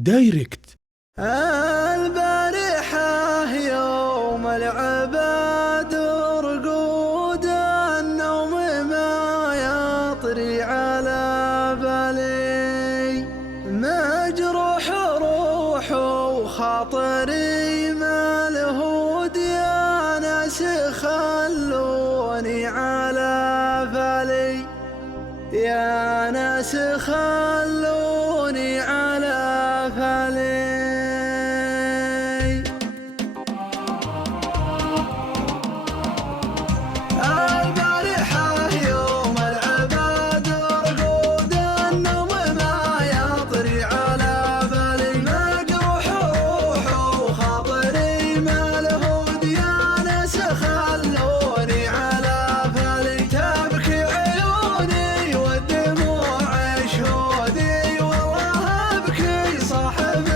دايركت. البارحة يوم العباد ورقود النوم ما يطري على بالي، مجروح روح وخاطري ملهود، يا ناس خلوني على بالي، يا ناس خلوني على بالي. البارحة يوم العباد ورقود النوم ما يطري على بالي، مجروح روح وخاطري ملهود، يا ناس خلوني على بالي، تبكي عيوني والدموع شهودي، والله ابكي صاحب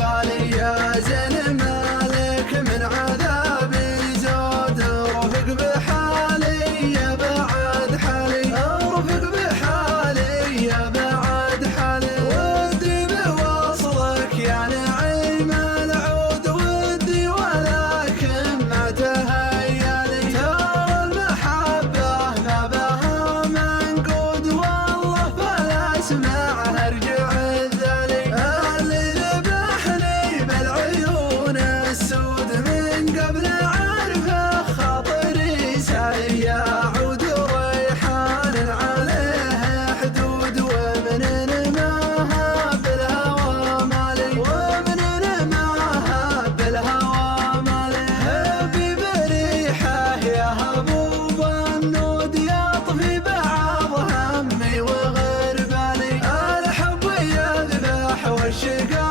غالي، يا زين مالك من عذابي زود، رفق بحالي يا بعد حالي، رفق بحالي يا بعد حالي، ودي بوصلك يا نعيم العود، ودي ولكن ما تهيالي، ترى المحبة ما بها منقود، والله فلا اسمعها ارجع الذلي، اللي ذبحني بالعيون السود من قبل اعرفه خاطري ساير، يا عود ريحان عليه حدود، ومن نماها بالهوى مالي، ومن نماها بالهوى مالي، حبيب ريحه يا هبوب النود، يطفي بعض همي وغربالي، الحب يذبح والشقا